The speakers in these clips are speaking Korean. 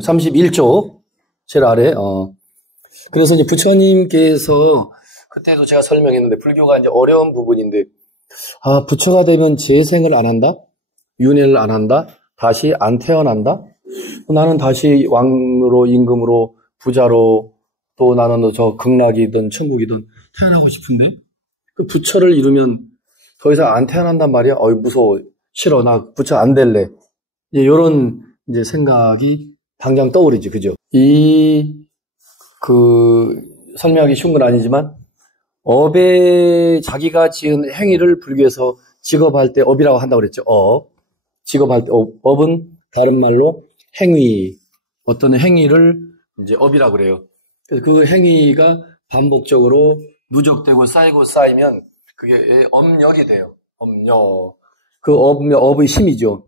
31조 제일 아래. 그래서 이제 부처님께서 그때도 제가 설명했는데 불교가 이제 어려운 부분인데 부처가 되면 재생을 안 한다? 윤회를 안 한다? 다시 안 태어난다? 나는 다시 왕으로 임금으로 부자로 또 나는 저 극락이든 천국이든 태어나고 싶은데 그 부처를 이루면 더 이상 안 태어난단 말이야. 무서워. 싫어. 나 부처 안 될래. 이제 요런 이제 생각이 당장 떠오르지. 그죠? 설명하기 쉬운 건 아니지만 업에 자기가 지은 행위를 불교에서 직업할 때 업이라고 한다고 그랬죠. 직업할 때 업은 다른 말로 행위, 어떤 행위를 이제 업이라고 그래요. 그래서 그 행위가 반복적으로 누적되고 쌓이면 그게 업력이 돼요. 업력. 그 업의 힘이죠.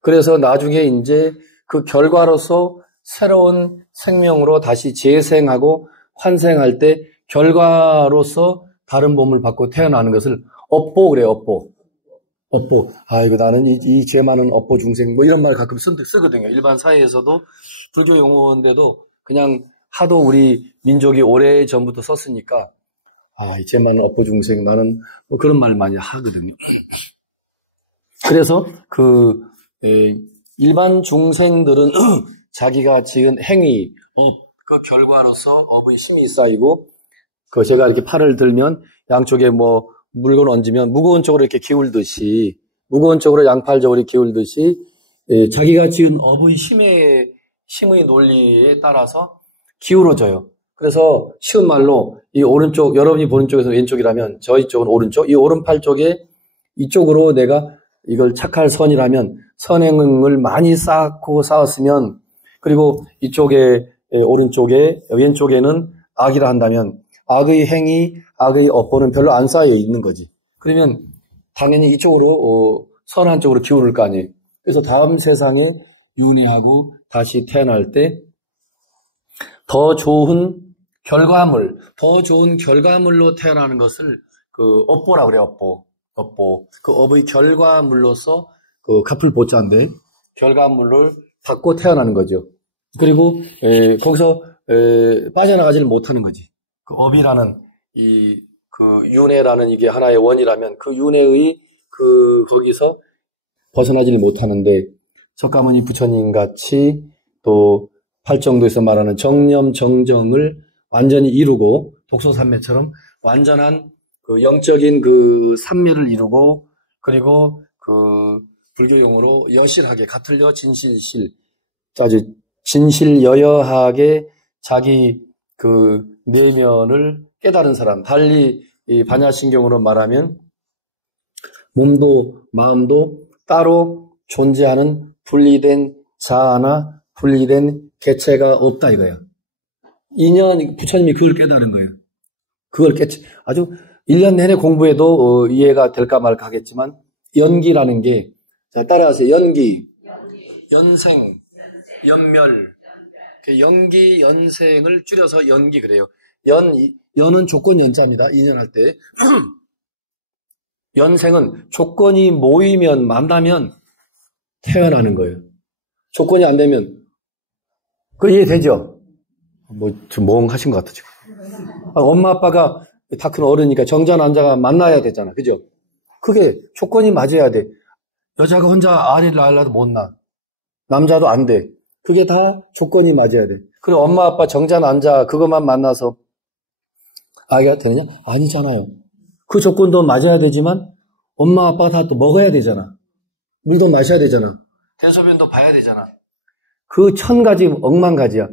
그래서 나중에 이제 그 결과로서 새로운 생명으로 다시 재생하고 환생할 때 결과로서 다른 몸을 받고 태어나는 것을 업보 그래요. 업보. 아이고 나는 이 죄 많은 업보 중생 뭐 이런 말 가끔 쓰거든요. 일반 사회에서도 불교 용어인데도 그냥 하도 우리 민족이 오래 전부터 썼으니까 이 죄 많은 업보 중생 나는 뭐 그런 말 많이 하거든요. 그래서 일반 중생들은 자기가 지은 행위, 그 결과로서 업의 힘이 쌓이고 제가 이렇게 팔을 들면 양쪽에 뭐 물건 얹으면 무거운 쪽으로 이렇게 기울듯이 무거운 쪽으로 양팔적으로 기울듯이 자기가 지은 업의 힘의 논리에 따라서 기울어져요. 그래서 쉬운 말로 이 오른쪽 여러분이 보는 쪽에서 왼쪽이라면 저희 쪽은 오른쪽 이 오른팔 쪽에 이쪽으로 내가 이걸 착할 선이라면 선행을 많이 쌓았으면 그리고 이쪽에 오른쪽에 왼쪽에는 악이라 한다면 악의 행위, 악의 업보는 별로 안 쌓여 있는 거지. 그러면 당연히 이쪽으로 선한 쪽으로 기울을 거 아니에요. 그래서 다음 세상에 윤회하고 다시 태어날 때 더 좋은 결과물로 태어나는 것을 업보라고 그래요. 업보. 그 업의 결과물로서 갚을 보자인데 결과물을 받고 태어나는 거죠. 그리고 거기서 빠져나가지를 못하는 거지. 그 업이라는 윤회라는 이게 하나의 원이라면 그 윤회의 거기서 벗어나지를 못하는데 석가모니 부처님 같이 또 팔정도에서 말하는 정념 정정을 완전히 이루고 독소산매처럼 완전한 영적인 산매를 이루고 그리고 불교 용어로 여실하게 가틀려 진실실 아주 진실여여하게 자기 내면을 깨달은 사람. 달리 이 반야신경으로 말하면 몸도 마음도 따로 존재하는 분리된 자아나 분리된 개체가 없다 이거예요. 부처님이 그걸 깨달은 거예요. 그걸 아주 1년 내내 공부해도 이해가 될까 말까 하겠지만 연기라는 게 따라하세요. 연기, 연생, 연멸. 연기, 연생을 줄여서 연기 그래요. 연은 조건 연자입니다. 인연할 때. 연생은 조건이 모이면 만나면 태어나는 거예요. 조건이 안 되면 이해되죠? 좀 멍하신 것 같아 지금. 엄마 아빠가 다 큰 어른이니까 정자 남자가 만나야 되잖아. 그죠? 그게 조건이 맞아야 돼. 여자가 혼자 아이를 낳으려도 못 낳아. 남자도 안 돼. 그게 다 조건이 맞아야 돼. 그리고 엄마 아빠 정자 남자 그것만 만나서 아이가 되느냐? 아니잖아요. 그 조건도 맞아야 되지만 엄마 아빠가 다 또 먹어야 되잖아. 물도 마셔야 되잖아. 대소변도 봐야 되잖아. 그 1000가지 억만 가지야.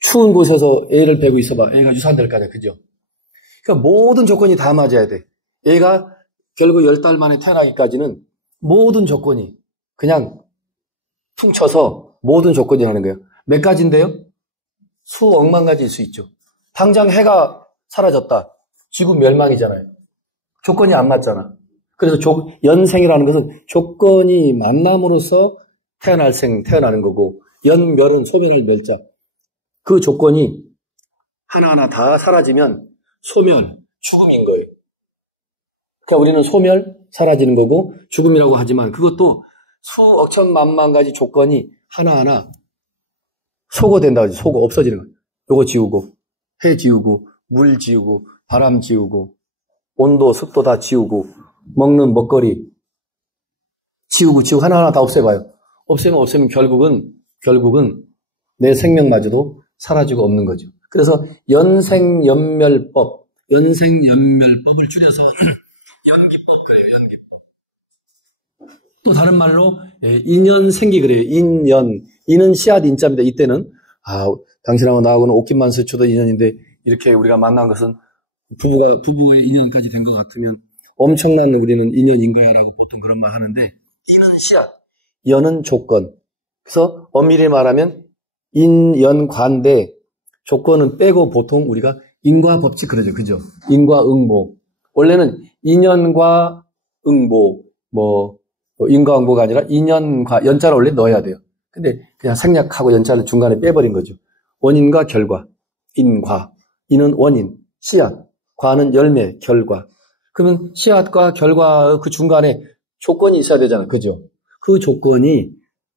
추운 곳에서 애를 베고 있어봐. 애가 유산될 거 아니야. 그죠? 그러니까 모든 조건이 다 맞아야 돼. 애가 결국 10달 만에 태어나기까지는 모든 조건이 그냥 퉁쳐서 모든 조건이 하는 거예요. 몇 가지인데요? 수억만 가지일 수 있죠. 당장 해가 사라졌다. 지구 멸망이잖아요. 조건이 안 맞잖아. 그래서 연생이라는 것은 조건이 만남으로써 태어나는 거고 연멸은 소멸할 멸자. 그 조건이 하나하나 다 사라지면 소멸, 죽음인 거예요. 그러니까 우리는 소멸, 사라지는 거고 죽음이라고 하지만 그것도 수억 천만만 가지 조건이 하나하나 소고 된다 그러지. 소고 없어지는 거야. 요거 지우고, 해 지우고, 물 지우고, 바람 지우고, 온도, 습도 다 지우고, 먹는 먹거리 지우고 하나하나 다 없애봐요. 없애면 결국은 내 생명마저도 사라지고 없는 거죠. 그래서 연생연멸법을 줄여서 연기법 그래요. 연기법. 또 다른 말로 인연생기 그래요. 인은 씨앗 인자입니다. 이때는 당신하고 나하고는 옥긴만 스쳐도 인연인데 이렇게 우리가 만난 것은 부부의 인연까지 된 것 같으면 엄청난 우리는 인연인 거야라고 보통 그런 말 하는데, 인은 씨앗, 연은 조건. 그래서 엄밀히 말하면 인연관대, 조건은 빼고 보통 우리가 인과 법칙 그러죠. 그죠? 인과 응보. 원래는 인연과 응보, 인과 응보가 아니라 인연과 연자를 원래 넣어야 돼요. 근데 그냥 생략하고 연자를 중간에 빼버린 거죠. 원인과 결과, 인과. 인은 원인, 씨앗, 과는 열매, 결과. 그러면 씨앗과 결과 그 중간에 조건이 있어야 되잖아요. 그죠? 그 조건이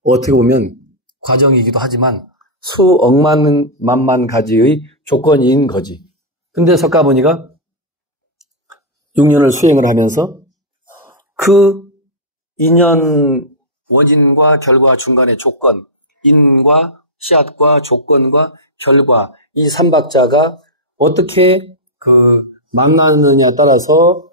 어떻게 보면 과정이기도 하지만 수억만 만만 가지의 조건인 거지. 근데 석가모니가 6년을 수행을 하면서 그 인연 원인과 결과 중간의 조건, 인과 씨앗과 조건과 결과, 이 삼박자가 어떻게 만나느냐에 따라서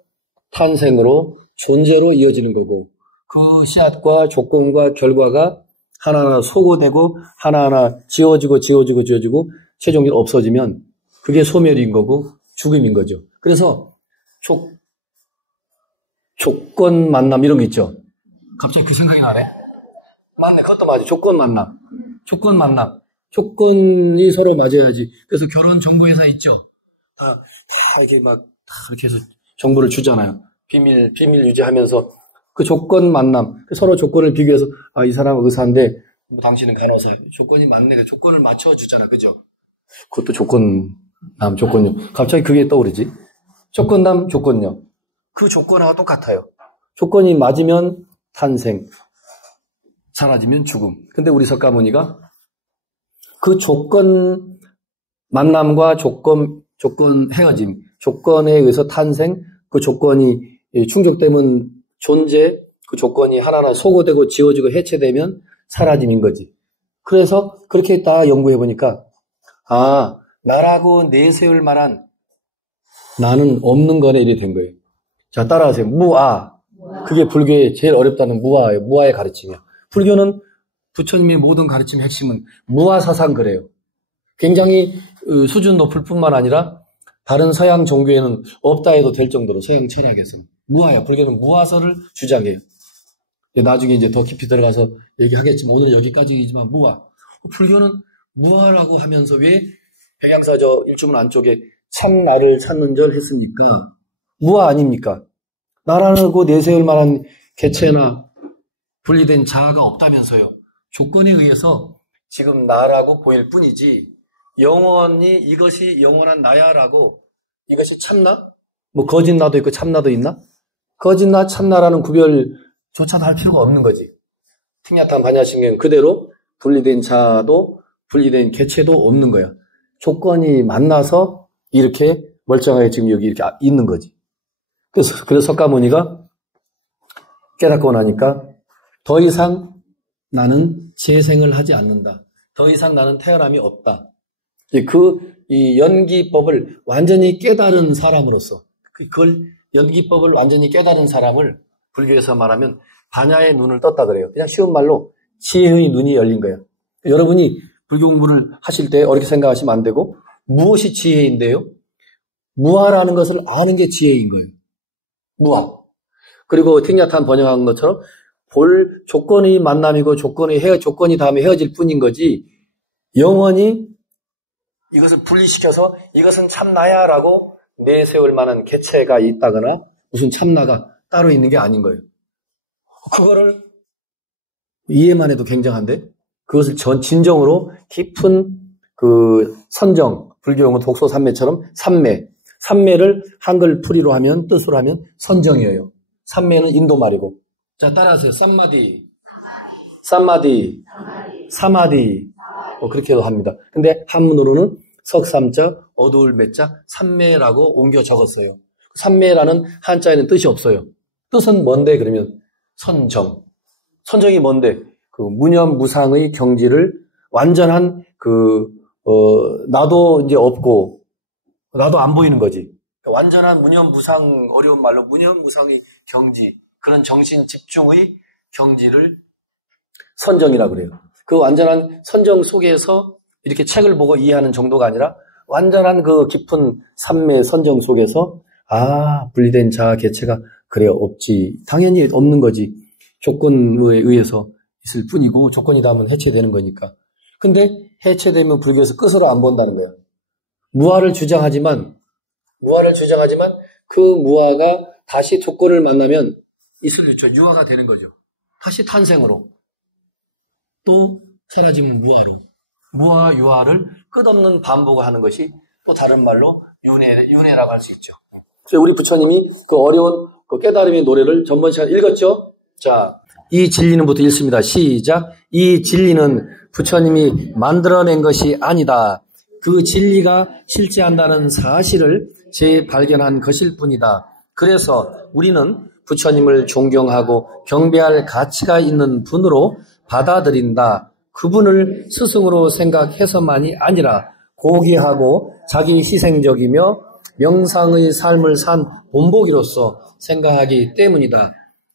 탄생으로 존재로 이어지는 거고, 그 씨앗과 조건과 결과가 하나하나 소거되고 하나하나 지워지고 최종적으로 없어지면 그게 소멸인 거고 죽음인 거죠. 그래서 조건 만남 이런 거 있죠. 갑자기 그 생각이 나네. 맞네, 그것도 맞아. 조건 만남. 조건이 서로 맞아야지. 그래서 결혼 정보회사 있죠. 다 이렇게 해서 정보를 주잖아요. 비밀 유지하면서 그 조건 만남, 서로 조건을 비교해서 이 사람은 의사인데 당신은 간호사. 조건이 맞네. 그 조건을 맞춰주잖아. 그죠? 그것도 조건남, 조건요. 갑자기 그게 떠오르지? 조건남, 조건요. 그 조건하고 똑같아요. 조건이 맞으면 탄생, 사라지면 죽음. 근데 우리 석가모니가 그 조건 만남과 조건 헤어짐, 조건에 의해서 탄생, 그 조건이 충족되면 존재, 그 조건이 하나하나 소거되고 지워지고 해체되면 사라짐인 거지. 그래서 그렇게 딱 연구해보니까 나라고 내세울 만한 나는 없는 거네 이렇게 된 거예요. 자, 따라하세요. 무아. 그게 불교의 제일 어렵다는 무아예요. 무아의 가르침이야. 불교는 부처님의 모든 가르침의 핵심은 무아사상 그래요. 굉장히 수준 높을 뿐만 아니라 다른 서양 종교에는 없다 해도 될 정도로 서양 철학에서는 무아야. 불교는 무아설을 주장해요. 나중에 이제 더 깊이 들어가서 얘기하겠지만 오늘 여기까지이지만 무아. 불교는 무아라고 하면서 왜 백양사 저 일주문 안쪽에 참나를 찾는 절 했습니까? 무아 아닙니까? 나라고 내세울 만한 개체나 분리된 자아가 없다면서요. 조건에 의해서 지금 나라고 보일 뿐이지 영원히 이것이 영원한 나야라고 이것이 참나? 거짓 나도 있고 참나도 있나? 거짓 나 참나라는 구별조차도 할 필요가 없는 거지. 틱야탄 반야신경 그대로 분리된 자도 분리된 개체도 없는 거야. 조건이 만나서 이렇게 멀쩡하게 지금 여기 이렇게 있는 거지. 그래서 석가모니가 깨닫고 나니까 더 이상 나는 재생을 하지 않는다. 더 이상 나는 태어남이 없다. 이 연기법을 완전히 깨달은 사람으로서, 그걸 연기법을 완전히 깨달은 사람을 불교에서 말하면 반야의 눈을 떴다 그래요. 그냥 쉬운 말로 지혜의 눈이 열린 거예요. 여러분이 불교 공부를 하실 때 어렵게 생각하시면 안 되고, 무엇이 지혜인데요? 무아라는 것을 아는 게 지혜인 거예요. 무아. 그리고 틱야탄 번역한 것처럼 볼 조건이 만남이고 조건이 다음에 헤어질 뿐인 거지, 영원히 이것을 분리시켜서 이것은 참나야라고 내세울 만한 개체가 있다거나 무슨 참나가 따로 있는 게 아닌 거예요. 그거를 이해만 해도 굉장한데, 그것을 진정으로 깊은 선정, 불교용어 독소삼매처럼 삼매를 한글 풀이로 하면, 뜻으로 하면 선정이에요. 삼매는 인도 말이고. 자, 따라하세요. 삼마디, 사마디, 그렇게도 합니다. 근데 한문으로는 석삼자, 어두울 매자, 삼매라고 옮겨 적었어요. 삼매라는 한자에는 뜻이 없어요. 뜻은 뭔데 그러면 선정. 선정이 뭔데? 그 무념무상의 경지를 완전한 나도 이제 없고 나도 안 보이는 거지. 완전한 무념무상, 어려운 말로 무념무상의 경지, 그런 정신 집중의 경지를 선정이라고 그래요. 그 완전한 선정 속에서 이렇게 책을 보고 이해하는 정도가 아니라 완전한 그 깊은 삼매 선정 속에서 분리된 자아 개체가 그래요, 없지. 당연히 없는 거지. 조건에 의해서 있을 뿐이고 조건이 닿으면 해체되는 거니까. 근데 해체되면 불교에서 끝으로 안 본다는 거예요. 무아를 주장하지만 그 무아가 다시 조건을 만나면 있을 유아가 되는 거죠. 다시 탄생으로. 또 사라지면 무아로. 무아 유아를 끝없는 반복하는 것이 또 다른 말로 윤회라고 할 수 있죠. 우리 부처님이 그 어려운 그 깨달음의 노래를 전번 시간에 읽었죠? 자, 이 진리는부터 읽습니다. 시작. 이 진리는 부처님이 만들어낸 것이 아니다. 그 진리가 실제한다는 사실을 재발견한 것일 뿐이다. 그래서 우리는 부처님을 존경하고 경배할 가치가 있는 분으로 받아들인다. 그분을 스승으로 생각해서만이 아니라 고귀하고 자기 희생적이며 명상의 삶을 산 본보기로서 생각하기 때문이다.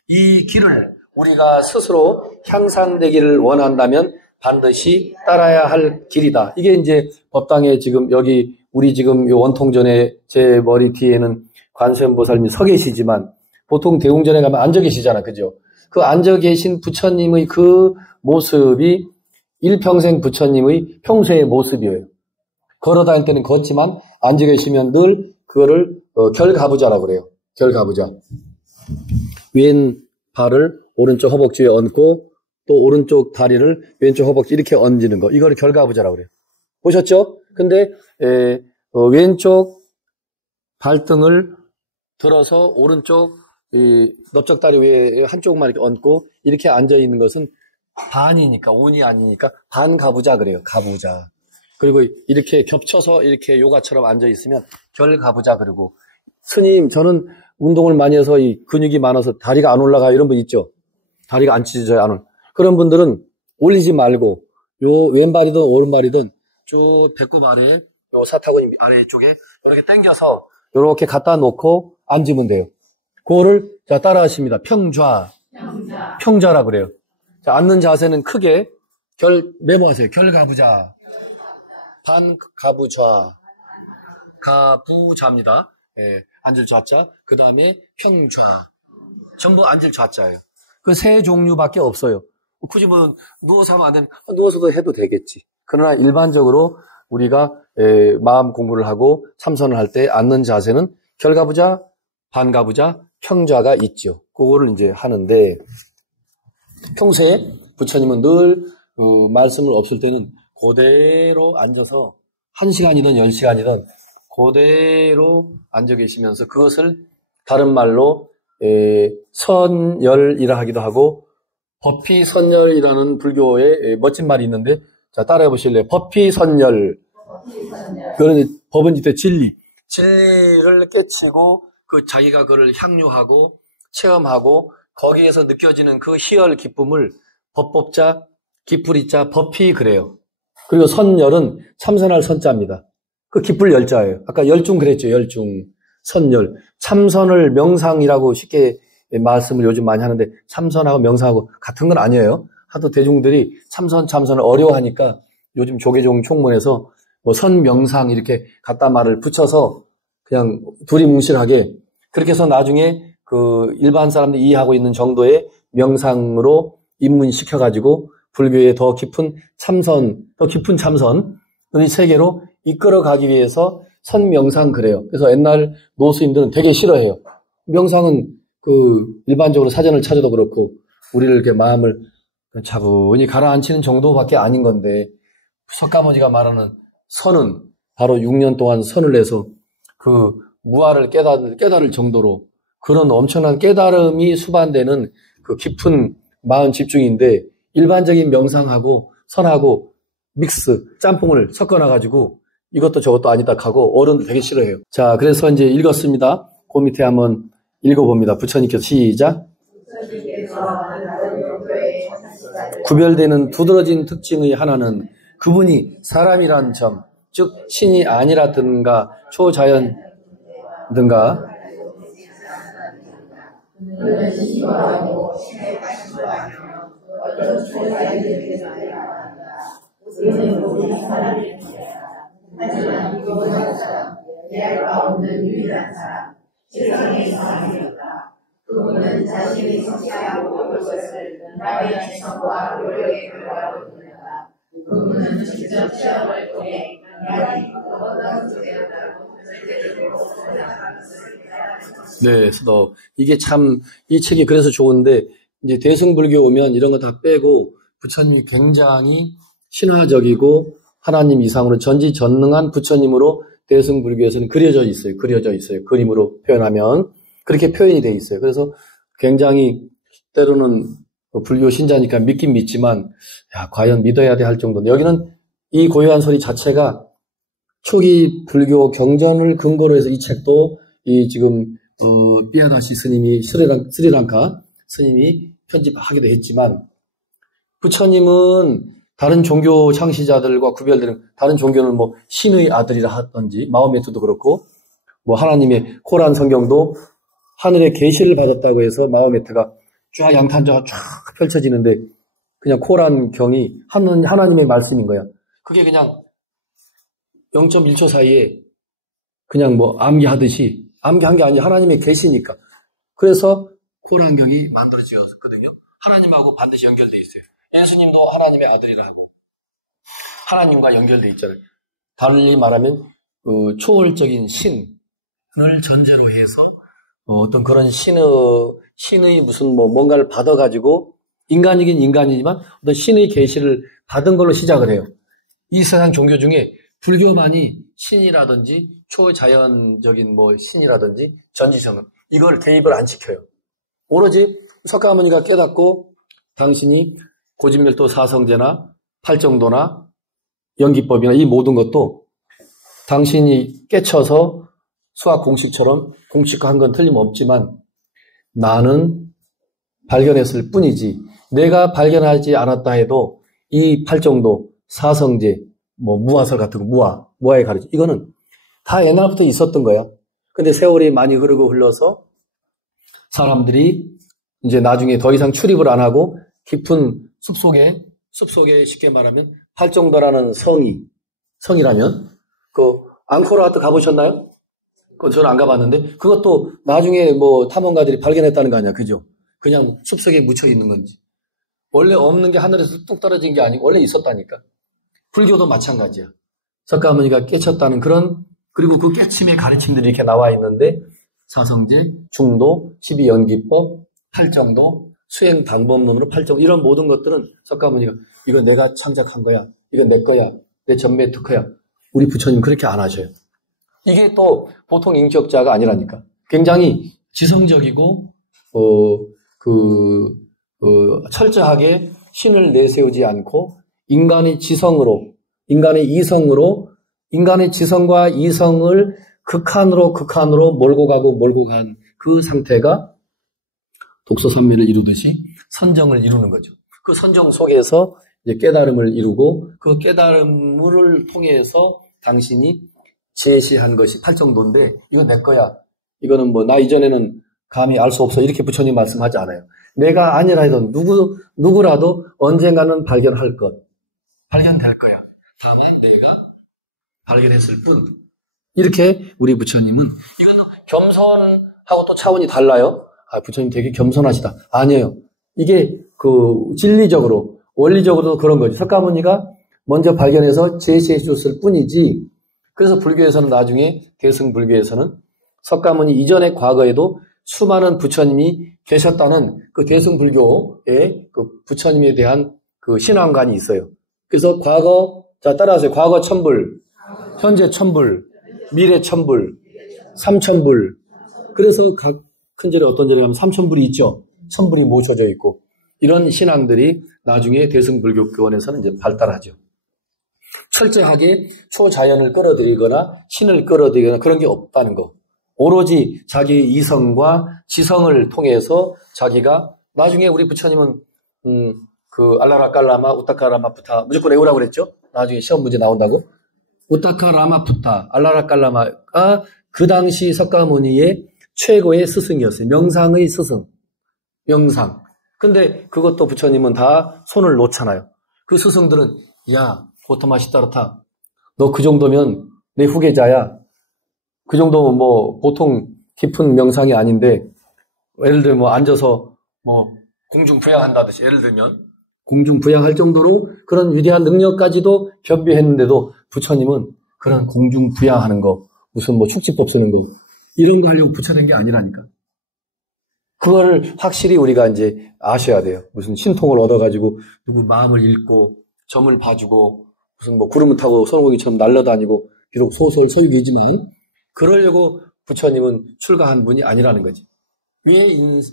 이 길을 우리가 스스로 향상되기를 원한다면 반드시 따라야 할 길이다. 이게 이제 법당에 지금 여기 우리 지금 요 원통전에 제 머리 뒤에는 관세음보살님이 서 계시지만 보통 대웅전에 가면 앉아 계시잖아. 그죠? 그 앉아 계신 부처님의 그 모습이 일평생 부처님의 평소의 모습이에요. 걸어 다닐 때는 걷지만 앉아 계시면 늘 그거를 결가부자라고 그래요. 결가부자. 왼 발을 오른쪽 허벅지에 얹고 또 오른쪽 다리를 왼쪽 허벅지 이렇게 얹는 거. 이거를 결가부자라고 그래요. 보셨죠? 근데 왼쪽 발등을 들어서 오른쪽 넓적다리 위에 한쪽만 이렇게 얹고 이렇게 앉아 있는 것은 반이니까 온이 아니니까 반가부자 그래요. 가부자. 그리고 이렇게 겹쳐서 이렇게 요가처럼 앉아 있으면 결가부자 그러고 스님 저는 운동을 많이 해서 이 근육이 많아서 다리가 안 올라가 이런 분 있죠. 다리가 안 찢어져요. 안 올. 그런 분들은 올리지 말고 요 왼발이든 오른발이든 쭉 배꼽 아래 요 사타구니 아래쪽에 이렇게 당겨서 이렇게 갖다 놓고 앉으면 돼요. 그거를 자 따라하십니다. 평좌라 그래요. 자, 앉는 자세는 크게 메모하세요. 결가부자, 반가부좌, 가부좌입니다. 예, 앉을 좌자. 그 다음에 평좌. 전부 앉을 좌자예요. 그 세 종류밖에 없어요. 굳이 뭐 누워서 하면 안 되면 누워서도 해도 되겠지. 그러나 일반적으로 우리가 마음 공부를 하고 참선을 할 때 앉는 자세는 결가부좌, 반가부좌, 평좌가 있죠. 그거를 이제 하는데 평소에 부처님은 늘 말씀을 없을 때는 그대로 앉아서 1시간이든 10시간이든 그대로 앉아 계시면서 그것을 다른 말로 선열이라 하기도 하고 법피선열이라는 불교의 멋진 말이 있는데 자 따라해 보실래요? 법피선열. 그런 법은 이때 진리를 깨치고 그 자기가 그걸 향유하고 체험하고 거기에서 느껴지는 그 희열 기쁨을 법법자, 기쁘리자, 법피 그래요. 그리고 선열은 참선할 선자입니다. 그 기쁠 열자예요. 아까 열중 그랬죠. 열중, 선열. 참선을 명상이라고 쉽게 말씀을 요즘 많이 하는데 참선하고 명상하고 같은 건 아니에요. 하도 대중들이 참선을 어려워하니까 요즘 조계종 총문에서 뭐 선명상 이렇게 갖다 말을 붙여서 그냥 두리뭉실하게 그렇게 해서 나중에 그 일반 사람들이 이해하고 있는 정도의 명상으로 입문시켜가지고 불교의 더 깊은 참선의 세계로 이끌어가기 위해서 선명상 그래요. 그래서 옛날 노스인들은 되게 싫어해요. 명상은 그 일반적으로 사전을 찾아도 그렇고 우리를 이렇게 마음을 차분히 가라앉히는 정도밖에 아닌 건데 석가모니가 말하는 선은 바로 6년 동안 선을 내서 그 무아를 깨달을 정도로 그런 엄청난 깨달음이 수반되는 그 깊은 마음 집중인데 일반적인 명상하고 선하고 믹스, 짬뽕을 섞어놔가지고 이것도 저것도 아니다 하고 어른들 되게 싫어해요. 자, 그래서 이제 읽었습니다. 그 밑에 한번 읽어봅니다. 부처님께서 시작. 구별되는 두드러진 특징의 하나는 그분이 사람이란 점, 즉 신이 아니라든가 초자연든가 그분은 자신의 성취하고 모든 것을 남의 지성과 노력에 결과로 보낸다. 그분은 직접 시험을 통해 인간이 어떤 존재였다고 절대적으로 생각하는 것을 깨달았습니다. 네, 그래서 이게 참 이 책이 그래서 좋은데 이제 대승불교 오면 이런 거 다 빼고 부처님이 굉장히 신화적이고 하나님 이상으로 전지전능한 부처님으로 대승불교에서는 그려져 있어요. 그림으로 표현하면 그렇게 표현이 돼 있어요. 그래서 굉장히 때로는 불교 신자니까 믿긴 믿지만 야, 과연 믿어야 돼 할 정도인데 여기는 이 고요한 소리 자체가 초기 불교 경전을 근거로 해서 이 책도 이 지금 삐아다시 스님이 스리랑카 스님이 편집하기도 했지만 부처님은 다른 종교 창시자들과 구별되는 다른 종교는 뭐 신의 아들이라 하던지 마호메트도 그렇고 뭐 하나님의 코란 성경도 하늘의 계시를 받았다고 해서 마호메트가 쫙 양탄자가 쫙 펼쳐지는데 그냥 코란 경이 하나님의 말씀인 거야. 그게 그냥 0.1초 사이에 그냥 뭐 암기하듯이 암기한 게 아니라 하나님의 계시니까. 그래서 코란 경이 만들어졌거든요. 하나님하고 반드시 연결돼 있어요. 예수님도 하나님의 아들이라 하고 하나님과 연결돼 있잖아요. 달리 말하면 초월적인 신을 전제로 해서 어떤 그런 신의 무슨 뭔가를 받아가지고 인간이긴 인간이지만 어떤 신의 계시를 받은 걸로 시작을 해요. 이 세상 종교 중에 불교만이 신이라든지 초자연적인 신이라든지 전지성은 이걸 개입을 안 시켜요. 오로지 석가모니가 깨닫고 당신이 고진멸도 사성제나 팔정도나 연기법이나 이 모든 것도 당신이 깨쳐서 수학 공식처럼 공식화한 건 틀림없지만 나는 발견했을 뿐이지 내가 발견하지 않았다 해도 이 팔정도, 사성제, 무화설 같은 거, 무화의 가르침 이거는 다 옛날부터 있었던 거야. 근데 세월이 많이 흐르고 사람들이 이제 나중에 더 이상 출입을 안 하고 깊은 숲속에 쉽게 말하면 팔정도라는 성이라면 그 앙코르와트 가보셨나요? 그건 저는 안 가봤는데 그것도 나중에 탐험가들이 발견했다는 거 아니야, 그죠? 그냥 숲속에 묻혀 있는 건지. 원래 없는 게 하늘에서 뚝 떨어진 게 아니고 원래 있었다니까. 불교도 마찬가지야. 석가모니가 깨쳤다는 그리고 그 깨침의 가르침들이 이렇게 나와 있는데 사성제, 중도, 12연기법, 팔정도, 수행 방법론으로 팔정 이런 모든 것들은 석가모니가 이거 내가 창작한 거야. 이거 내 거야. 내 전매 특허야. 우리 부처님 그렇게 안 하셔요. 이게 또 보통 인격자가 아니라니까. 굉장히 지성적이고 철저하게 신을 내세우지 않고 인간의 지성으로, 인간의 이성으로, 인간의 지성과 이성을 극한으로 몰고 간 그 상태가 독서선미를 이루듯이 선정을 이루는 거죠. 그 선정 속에서 이제 깨달음을 이루고 그 깨달음을 통해서 당신이 제시한 것이 팔정도인데 이건 내 거야. 이거는 나 이전에는 감히 알 수 없어. 이렇게 부처님 말씀하지 않아요. 내가 아니라 해도 누구라도 언젠가는 발견될 거야. 다만 내가 발견했을 뿐. 이렇게 우리 부처님은 이건 겸손하고 또 차원이 달라요. 부처님 되게 겸손하시다. 아니에요. 이게 진리적으로 원리적으로도 그런 거지. 석가모니가 먼저 발견해서 제시해 줬을 뿐이지. 그래서 불교에서는 나중에 대승불교에서는 석가모니 이전의 과거에도 수많은 부처님이 계셨다는 그 대승불교의 그 부처님에 대한 그 신앙관이 있어요. 그래서 따라하세요. 과거 천불, 현재 천불, 미래 천불, 삼천불. 그래서 각 큰 절에 어떤 절에 가면 삼천불이 있죠. 천불이 모셔져 있고 이런 신앙들이 나중에 대승불교권에서는 이제 발달하죠. 철저하게 초자연을 끌어들이거나 신을 끌어들이거나 그런 게 없다는 거. 오로지 자기 이성과 지성을 통해서 자기가 나중에 우리 부처님은 그 알라라깔라마 우타카라마푸타 무조건 외우라고 그랬죠. 나중에 시험 문제 나온다고. 우타카라마푸타 알라라깔라마가 그 당시 석가모니의 최고의 스승이었어요. 명상의 스승. 명상. 근데 그것도 부처님은 다 손을 놓잖아요. 그 스승들은 야 고타마 시타르타 너 그 정도면 내 후계자야. 그 정도면 뭐 보통 깊은 명상이 아닌데 예를 들면 뭐 앉아서 뭐 공중부양한다듯이 예를 들면 공중부양할 정도로 그런 위대한 능력까지도 겸비했는데도 부처님은 그런 공중부양하는 거 무슨 뭐 축지법 쓰는 거 이런 거 하려고 부처된 게 아니라니까. 그걸 확실히 우리가 이제 아셔야 돼요. 무슨 신통을 얻어가지고 누구 마음을 읽고 점을 봐주고 무슨 뭐 구름을 타고 손오공이처럼 날아다니고 비록 소설 서유기지만 그러려고 부처님은 출가한 분이 아니라는 거지. 왜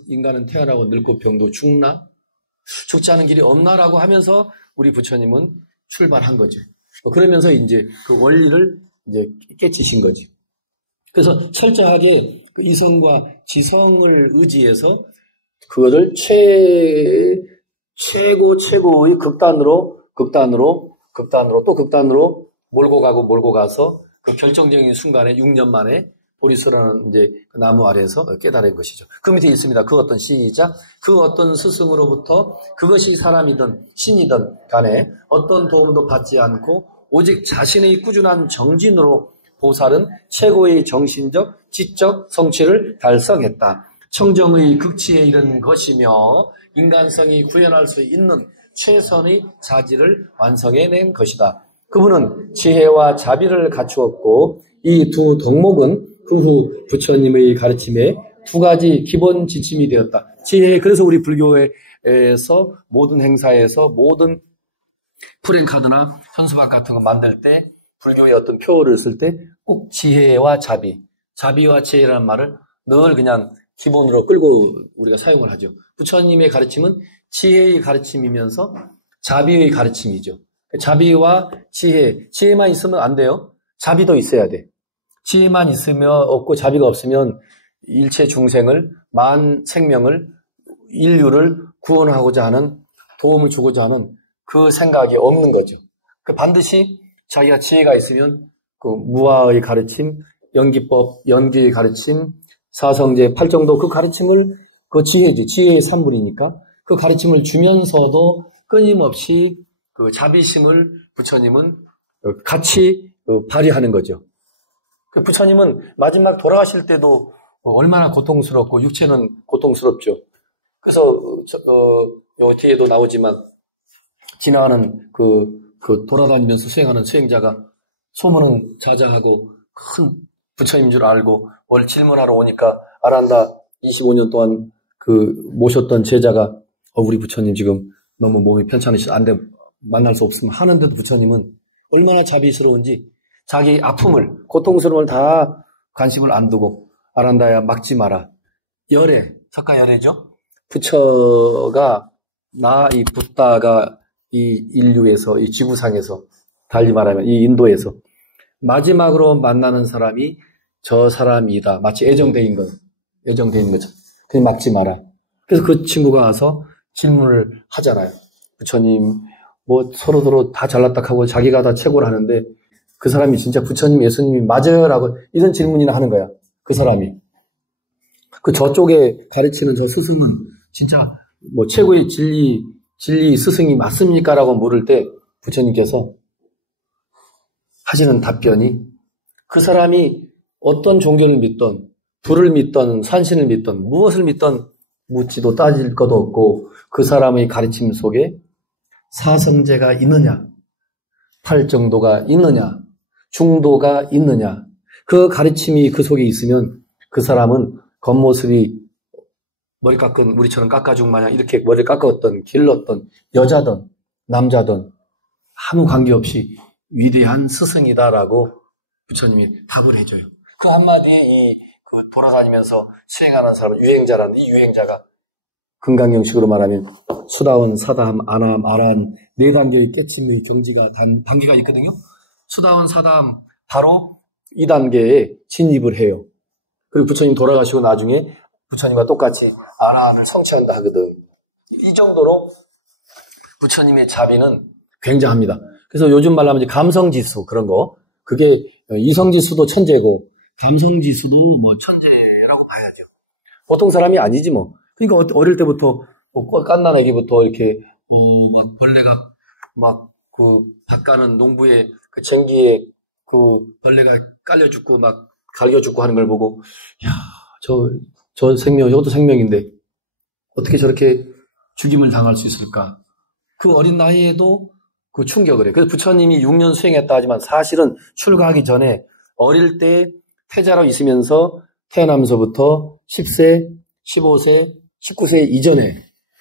인간은 태어나고 늙고 병도 죽나? 죽지 않은 길이 없나라고 하면서 우리 부처님은 출발한 거죠. 그러면서 이제 그 원리를 이제 깨치신 거지. 그래서 철저하게 그 이성과 지성을 의지해서 그것을 최고의 극단으로 또 극단으로 몰고 가서 그 결정적인 순간에 6년 만에 보리스라는 이제 그 나무 아래에서 깨달은 것이죠. 그 밑에 있습니다. 그 어떤 시작, 그 어떤 스승으로부터 그것이 사람이든 신이든 간에 어떤 도움도 받지 않고 오직 자신의 꾸준한 정진으로 보살은 최고의 정신적, 지적 성취를 달성했다. 청정의 극치에 이른 것이며 인간성이 구현할 수 있는 최선의 자질을 완성해낸 것이다. 그분은 지혜와 자비를 갖추었고 이 두 덕목은 그 후 부처님의 가르침에 두 가지 기본 지침이 되었다. 지혜, 그래서 우리 불교에서 모든 행사에서 모든 프랭카드나 현수막 같은 거 만들 때 불교의 어떤 표어를 쓸 때 꼭 지혜와 자비와 지혜라는 말을 늘 그냥 기본으로 끌고 우리가 사용을 하죠. 부처님의 가르침은 지혜의 가르침이면서 자비의 가르침이죠. 자비와 지혜만 있으면 안 돼요. 자비도 있어야 돼. 지혜만 있으면 없고 자비가 없으면 일체 중생을, 만 생명을, 인류를 구원하고자 하는, 도움을 주고자 하는 그 생각이 없는 거죠. 반드시 자기가 지혜가 있으면 그 무아의 가르침, 연기법, 연기의 가르침, 사성제, 팔정도 그 가르침을 그 지혜지, 지혜의 산물이니까 그 가르침을 주면서도 끊임없이 그 자비심을 부처님은 같이 발휘하는 거죠. 부처님은 마지막 돌아가실 때도 얼마나 고통스럽고 육체는 고통스럽죠. 그래서 요 뒤에도 나오지만 지나가는 그 돌아다니면서 수행하는 수행자가 소문은 자자하고 큰 부처님인 줄 알고 월 질문하러 오니까 아란다 25년 동안 그 모셨던 제자가 우리 부처님 지금 너무 몸이 편찮으시죠. 안 돼. 만날 수 없으면 하는데도 부처님은 얼마나 자비스러운지 자기 아픔을, 고통스러움을 다 관심을 안 두고 아란다야 막지 마라. 열애, 석가열애죠. 부처가 이 붓다가 이 인류에서, 이 지구상에서 달리 말하면 이 인도에서 마지막으로 만나는 사람이 저 사람이다. 마치 애정되어 있는 거죠. 그냥 막지 마라. 그래서 그 친구가 와서 질문을 하잖아요. 부처님, 뭐 서로 다 잘났다 하고 자기가 다 최고를 하는데 그 사람이 진짜 부처님, 예수님이 맞아요? 라고 이런 질문이나 하는 거야. 그 사람이. 그 저쪽에 가르치는 저 스승은 진짜 뭐 최고의 진리 스승이 맞습니까? 라고 물을 때 부처님께서 하시는 답변이 그 사람이 어떤 종교를 믿던, 불을 믿던, 산신을 믿던, 무엇을 믿던 묻지도 따질 것도 없고 그 사람의 가르침 속에 사성제가 있느냐, 팔정도가 있느냐, 중도가 있느냐, 그 가르침이 그 속에 있으면 그 사람은 겉모습이 머리 깎은 우리처럼 깎아준 마냥 이렇게 머리를 깎았던, 길렀던 여자든 남자든 아무 관계없이 위대한 스승이다라고 부처님이 답을 해줘요. 그 한마디에 돌아다니면서 수행하는 사람은 유행자라는 이 유행자가 금강경식으로 말하면 수다원, 사다함, 아남, 아란, 4단계의 깨침의 경지가 단계가 있거든요. 수다원 사다음 바로 2단계에 진입을 해요. 그리고 부처님 돌아가시고 나중에 부처님과 똑같이 아라한을 성취한다 하거든. 이 정도로 부처님의 자비는 굉장합니다. 그래서 요즘 말로 하면 감성지수 그런 거, 그게 이성지수도 천재고 감성지수도 뭐 천재라고 봐야죠. 보통 사람이 아니지 뭐. 그러니까 어릴 때부터 깐난 애기부터 이렇게 막 벌레가 막 그 밭가는 농부의 그 쟁기에 그 벌레가 깔려 죽고 막 갈겨 죽고 하는 걸 보고, 야, 저 생명, 이것도 생명인데 어떻게 저렇게 죽임을 당할 수 있을까? 그 어린 나이에도 그 충격을 해. 그래서 부처님이 6년 수행했다 하지만 사실은 출가하기 전에 어릴 때 태자로 있으면서 태어나면서부터 10세, 15세, 19세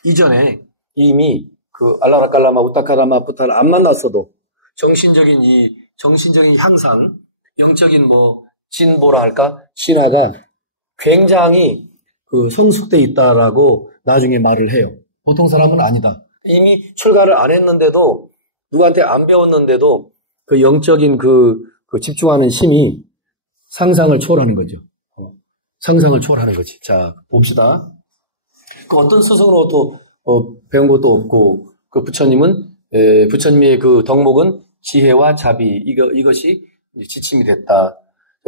이전에 이미 그 알라라깔라마, 우타카라마, 부타를 안 만났어도 정신적인 향상, 영적인 뭐 진보라 할까? 진화가 굉장히 그 성숙돼 있다라고 나중에 말을 해요. 보통 사람은 아니다. 이미 출가를 안 했는데도, 누구한테 안 배웠는데도 그 영적인 그 집중하는 힘이 상상을 초월하는 거죠. 상상을 초월하는 거지. 자, 봅시다. 그 어떤 스승으로부터 배운 것도 없고, 그 부처님의 그 덕목은 지혜와 자비, 이것이 지침이 됐다.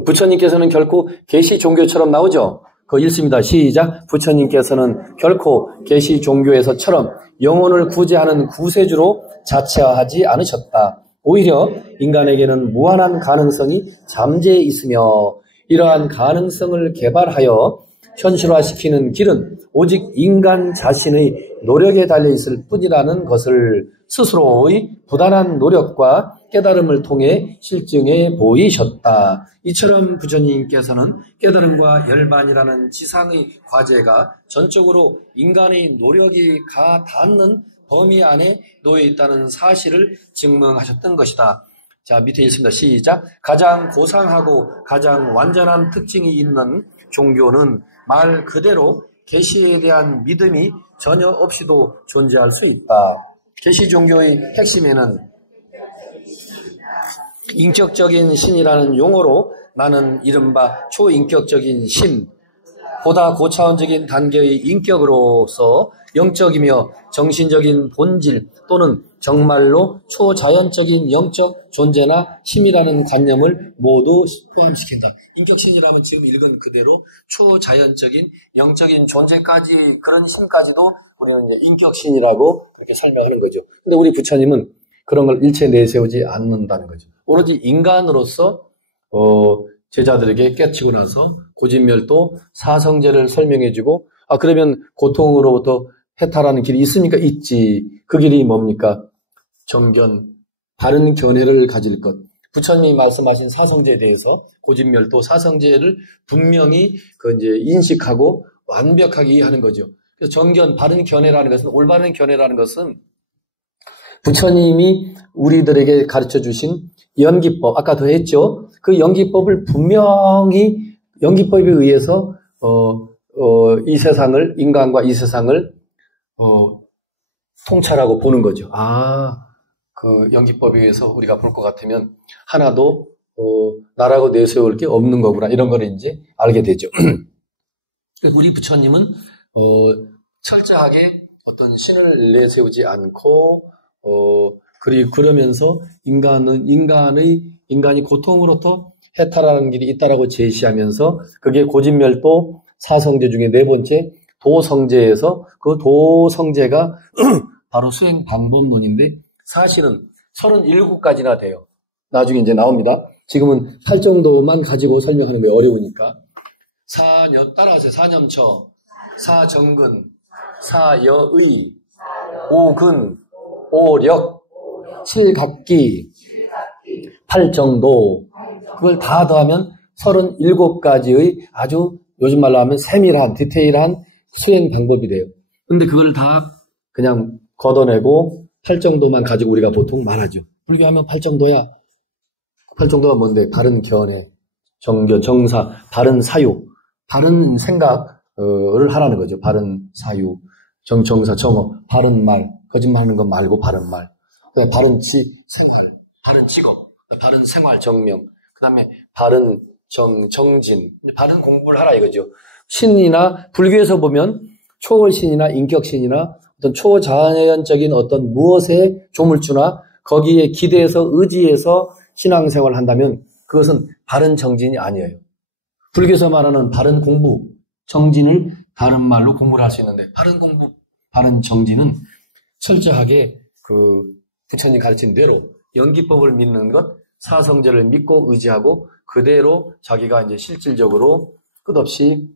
부처님께서는 결코 계시 종교처럼 나오죠. 그거 읽습니다. 시작. 부처님께서는 결코 계시 종교에서처럼 영혼을 구제하는 구세주로 자처하지 않으셨다. 오히려 인간에게는 무한한 가능성이 잠재해 있으며 이러한 가능성을 개발하여 현실화시키는 길은 오직 인간 자신의 노력에 달려있을 뿐이라는 것을 스스로의 부단한 노력과 깨달음을 통해 실증해 보이셨다. 이처럼 부처님께서는 깨달음과 열반이라는 지상의 과제가 전적으로 인간의 노력이 닿는 범위 안에 놓여 있다는 사실을 증명하셨던 것이다. 자, 밑에 있습니다. 시작. 가장 고상하고 가장 완전한 특징이 있는 종교는 말 그대로 계시에 대한 믿음이 전혀 없이도 존재할 수 있다. 계시 종교의 핵심에는 인격적인 신이라는 용어로 나는 이른바 초인격적인 신, 보다 고차원적인 단계의 인격으로서 영적이며 정신적인 본질 또는 정말로 초자연적인 영적 존재나 힘이라는 관념을 모두 포함시킨다. 인격신이라면 지금 읽은 그대로 초자연적인 영적인 존재까지, 그런 신까지도 우리는 인격신이라고 그렇게 설명하는 거죠. 근데 우리 부처님은 그런 걸 일체 내세우지 않는다는 거죠. 오로지 인간으로서 제자들에게 깨치고 나서 고진멸도 사성제를 설명해주고, 그러면 고통으로부터 해탈하는 길이 있습니까? 있지. 그 길이 뭡니까? 정견, 바른 견해를 가질 것. 부처님이 말씀하신 사성제에 대해서 고진멸도 사성제를 분명히 이제 인식하고 완벽하게 이해하는 거죠. 그래서 정견, 바른 견해라는 것은, 올바른 견해라는 것은 부처님이 우리들에게 가르쳐 주신 연기법, 아까 더 했죠? 그 연기법을 분명히, 연기법에 의해서, 이 세상을, 인간과 이 세상을, 통찰하고 보는 거죠. 그 연기법에 의해서 우리가 볼 것 같으면 하나도, 나라고 내세울 게 없는 거구나. 이런 걸 이제 알게 되죠. 우리 부처님은, 철저하게 어떤 신을 내세우지 않고, 그러면서 인간이 고통으로부터 해탈하는 길이 있다라고 제시하면서, 그게 고진멸도 사성제 중에 네 번째 도성제에서, 그 도성제가 바로 수행 방법론인데 사실은 37가지나 돼요. 나중에 이제 나옵니다. 지금은 8 정도만 가지고 설명하는 게 어려우니까. 따라하세요. 사념처, 사정근, 사여의, 오근, 오력, 칠각기, 8정도, 그걸 다 더하면 37가지의 아주 요즘 말로 하면 세밀한, 디테일한 수행 방법이 돼요. 근데 그걸 다 그냥 걷어내고 8정도만 가지고 우리가 보통 말하죠. 불교하면 8정도야. 8정도가 뭔데? 바른 견해, 정견, 정사, 바른 사유, 바른 생각을 하라는 거죠. 바른 사유, 정사, 정어, 바른 말, 거짓말하는 거 말고 바른 말. 바른 생활, 바른 직업, 바른 생활 정명, 그 다음에 바른 정진, 바른 공부를 하라 이거죠. 신이나 불교에서 보면 초월신이나 인격신이나 어떤 초자연적인 어떤 무엇에 조물주나 거기에 기대해서 의지해서 신앙생활을 한다면 그것은 바른 정진이 아니에요. 불교에서 말하는 바른 공부, 정진을 다른 말로 공부를 할 수 있는데 바른 공부, 바른 정진은 철저하게 그 부처님 가르친 대로 연기법을 믿는 것, 사성제를 믿고 의지하고 그대로 자기가 이제 실질적으로 끝없이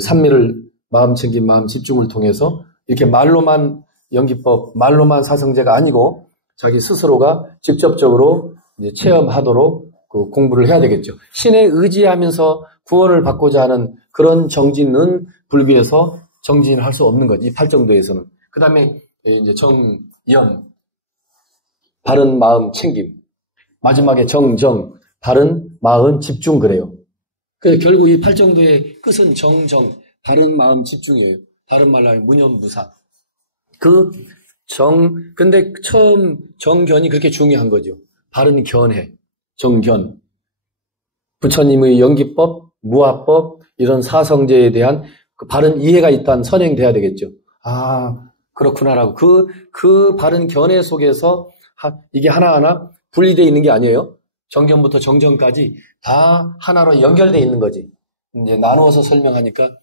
산미를 마음 챙김, 마음 집중을 통해서 이렇게 말로만 연기법, 말로만 사성제가 아니고 자기 스스로가 직접적으로 이제 체험하도록 그 공부를 해야 되겠죠. 신에 의지하면서 구원을 받고자 하는 그런 정진은 불교에서 정진을 할 수 없는 거지. 이 팔정도에서는. 그 다음에 이제 정연, 바른 마음 챙김. 마지막에 정정, 바른 마음 집중 그래요. 그래서 결국 이 팔정도의 끝은 정정, 바른 마음 집중이에요. 다른 말로 하면 무념무상. 근데 처음 정견이 그렇게 중요한 거죠. 바른 견해, 정견. 부처님의 연기법, 무화법, 이런 사성제에 대한 그 바른 이해가 일단 선행돼야 되겠죠. 아, 그렇구나라고. 그 바른 견해 속에서 이게 하나하나 분리되어 있는 게 아니에요. 정견부터 정정까지 다 하나로 연결되어 있는 거지. 이제 나누어서 설명하니까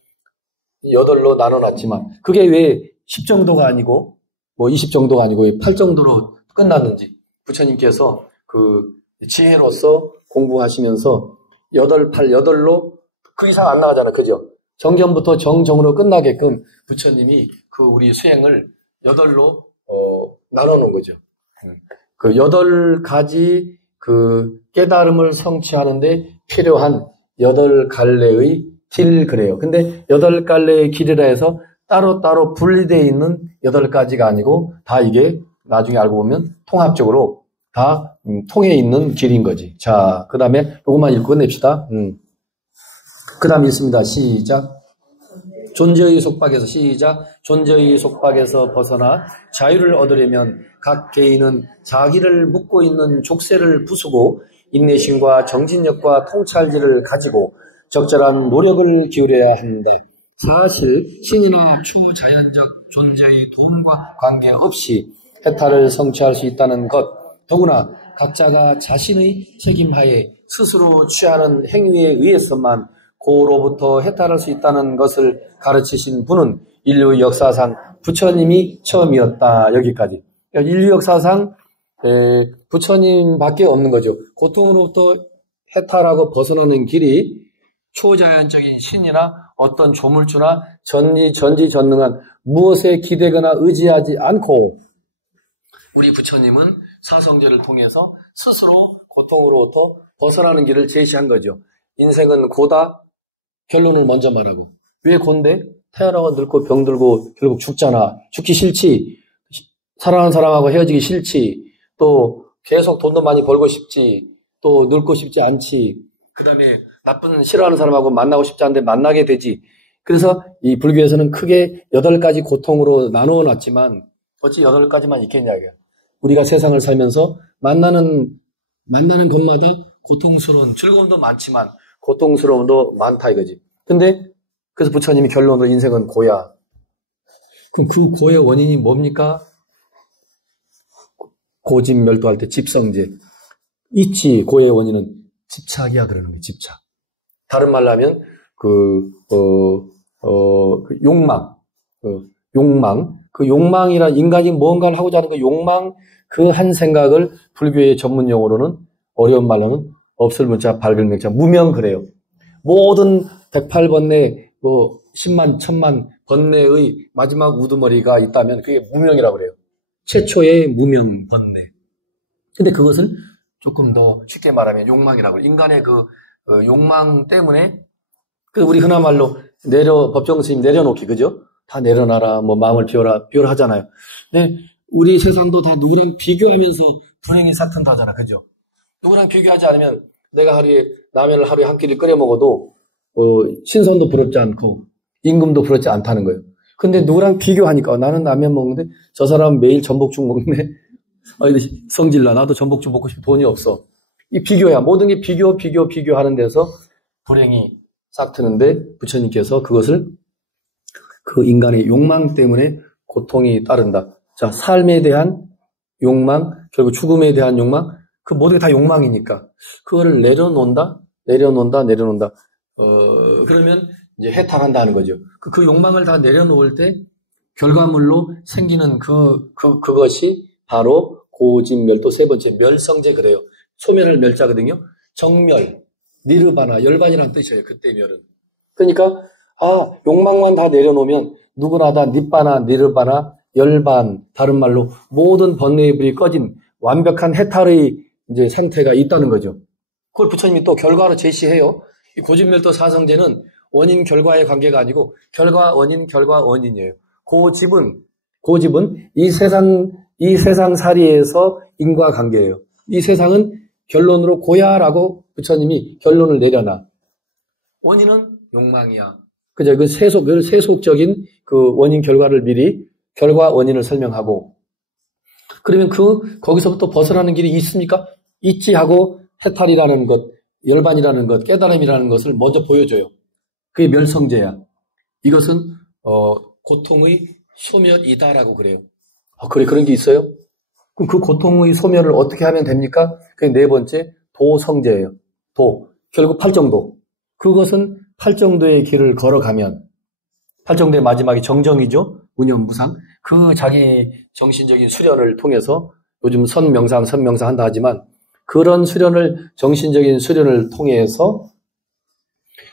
8로 나눠놨지만 그게 왜 10 정도가 아니고 뭐 20 정도가 아니고 8 정도로 끝났는지 부처님께서 그 지혜로서 공부하시면서 8, 8, 8로 그 이상 안 나가잖아. 그죠? 정견부터 정정으로 끝나게끔 부처님이 그 우리 수행을 8로 나눠놓은 거죠. 그 8가지 그 깨달음을 성취하는데 필요한 8갈래의 길 그래요. 근데 8갈래의 길이라 해서 따로따로 분리되어 있는 8가지가 아니고 다 이게 나중에 알고 보면 통합적으로 다 통해 있는 길인 거지. 자, 그 다음에 요것만 읽고 냅시다. 그 다음 읽습니다. 시작. 존재의 속박에서 시작. 존재의 속박에서 벗어나 자유를 얻으려면 각 개인은 자기를 묶고 있는 족쇄를 부수고 인내심과 정진력과 통찰지를 가지고 적절한 노력을 기울여야 하는데 사실 신이나 초자연적 존재의 도움과 관계없이 해탈을 성취할 수 있다는 것, 더구나 각자가 자신의 책임하에 스스로 취하는 행위에 의해서만 고로부터 해탈할 수 있다는 것을 가르치신 분은 인류 역사상 부처님이 처음이었다. 여기까지. 인류 역사상 부처님밖에 없는 거죠. 고통으로부터 해탈하고 벗어나는 길이 초자연적인 신이나 어떤 조물주나 전지전능한 무엇에 기대거나 의지하지 않고 우리 부처님은 사성제를 통해서 스스로 고통으로부터 벗어나는 길을 제시한 거죠. 인생은 고다. 결론을 먼저 말하고. 왜 곤데? 태어나고 늙고 병들고 결국 죽잖아. 죽기 싫지. 사랑하는 사람하고 헤어지기 싫지. 또 계속 돈도 많이 벌고 싶지. 또 늙고 싶지 않지. 그 다음에 나쁜 싫어하는 사람하고 만나고 싶지 않은데 만나게 되지. 그래서 이 불교에서는 크게 8가지 고통으로 나누어 놨지만 어찌 8가지만 있겠냐 이게. 우리가 세상을 살면서 만나는 것마다 고통스러운 즐거움도 많지만 고통스러움도 많다 이거지. 근데 그래서 부처님이 결론으로 인생은 고야. 그럼 그 고의 원인이 뭡니까? 고집멸도할 때 집성제. 있지. 고의 원인은 집착이야 그러는 거예요. 집착. 다른 말로 하면 욕망. 그 욕망이란 인간이 무언가를 하고자 하는 그 욕망, 그 한 생각을 불교의 전문 용어로는 어려운 말로는 없을 문자 밝을 명자 무명 그래요. 모든 108번뇌 10만 1000만 번뇌의 마지막 우두머리가 있다면 그게 무명이라고 그래요. 최초의 무명 번뇌. 근데 그것을 조금 더 쉽게 말하면 욕망이라고 해요. 인간의 그 욕망 때문에 그 우리 흔한 말로 법정 스님 내려놓기 그죠? 다 내려놔라 뭐 마음을 비워라 하잖아요. 근데 우리 세상도 다 누구랑 비교하면서 불행이 싹튼다 하잖아. 그죠? 누구랑 비교하지 않으면 내가 라면을 하루에 한 끼를 끓여 먹어도 신선도 부럽지 않고 임금도 부럽지 않다는 거예요. 근데 누구랑 비교하니까 나는 라면 먹는데 저 사람은 매일 전복죽 먹네. 성질나. 나도 전복죽 먹고 싶어. 돈이 없어. 이 비교야. 모든 게 비교하는 데서 불행이 싹 트는데 부처님께서 그것을 그 인간의 욕망 때문에 고통이 따른다. 자, 삶에 대한 욕망, 결국 죽음에 대한 욕망, 그 모든 게 다 욕망이니까. 그거를 내려놓는다. 그러면 이제 해탈한다는 거죠. 그 욕망을 다 내려놓을 때 결과물로 생기는 그것이 바로 고진멸도 세 번째 멸성제 그래요. 소멸을 멸자거든요. 정멸, 니르바나, 열반이라는 뜻이에요. 그때 멸은. 그러니까 욕망만 다 내려놓으면 누구나 다 니바나, 니르바나, 열반, 다른 말로 모든 번뇌의 불이 꺼진 완벽한 해탈의 이제 상태가 있다는 거죠. 그걸 부처님이 또 결과로 제시해요. 이 고진멸도 사성제는 원인 결과의 관계가 아니고 결과 원인이에요. 고집은 이 세상 살이에서 인과관계예요. 이 세상은 결론으로 고야라고 부처님이 결론을 내려놔. 원인은 욕망이야. 그죠? 그 세속적인 그 원인 결과를 미리 결과 원인을 설명하고, 그러면 거기서부터 벗어나는 길이 있습니까? 있지 하고 해탈이라는 것, 열반이라는 것, 깨달음이라는 것을 먼저 보여줘요. 그게 멸성제야. 이것은 고통의 소멸이다라고 그래요. 그래, 그런 게 있어요? 그럼 그 고통의 소멸을 어떻게 하면 됩니까? 그게 네 번째 도성제예요. 결국 팔정도. 그것은 팔정도의 길을 걸어가면, 팔정도의 마지막이 정정이죠. 무념무상. 그 자기 정신적인 수련을 통해서, 요즘 선명상 한다 하지만 그런 정신적인 수련을 통해서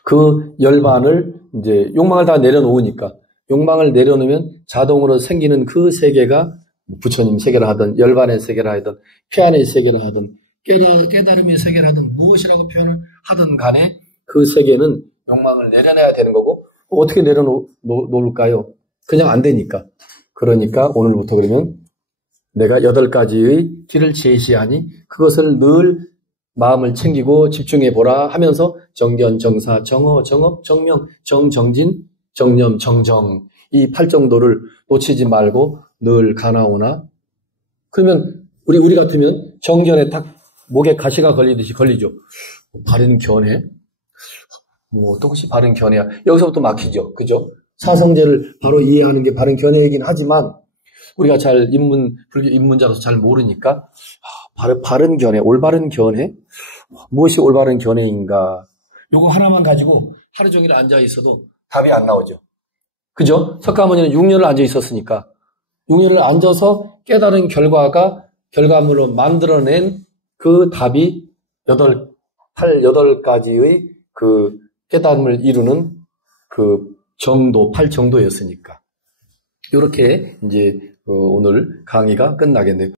그 열반을 이제 욕망을 다 내려놓으니까, 욕망을 내려놓으면 자동으로 생기는 그 세계가 부처님 세계라 하든 열반의 세계라 하든 피안의 세계라 하든 깨달음의 세계라 하든 무엇이라고 표현을 하든 간에 그 세계는 욕망을 내려놔야 되는 거고, 어떻게 내려놓을까요? 그냥 안 되니까. 그러니까 오늘부터 그러면 내가 8가지의 길을 제시하니 그것을 늘 마음을 챙기고 집중해 보라 하면서 정견, 정사, 정어, 정업, 정명, 정정진, 정념, 정정, 이 8정도를 놓치지 말고 늘 가나오나. 그러면 우리 같으면 정견에 딱 목에 가시가 걸리듯이 걸리죠. 바른 견해? 어떤 것이 바른 견해야? 여기서부터 막히죠. 그죠? 사성제를 바로 이해하는 게 바른 견해이긴 하지만 우리가 잘 불교 입문자로서 잘 모르니까 바른 견해, 올바른 견해? 무엇이 올바른 견해인가? 요거 하나만 가지고 하루 종일 앉아 있어도 답이 안 나오죠. 그죠? 석가모니는 6년을 앉아 있었으니까 6년을 앉아서 깨달은 결과물로 만들어낸 그 답이 8가지의 그 깨달음을 이루는 그 정도, 8정도였으니까. 이렇게 이제 오늘 강의가 끝나겠네요.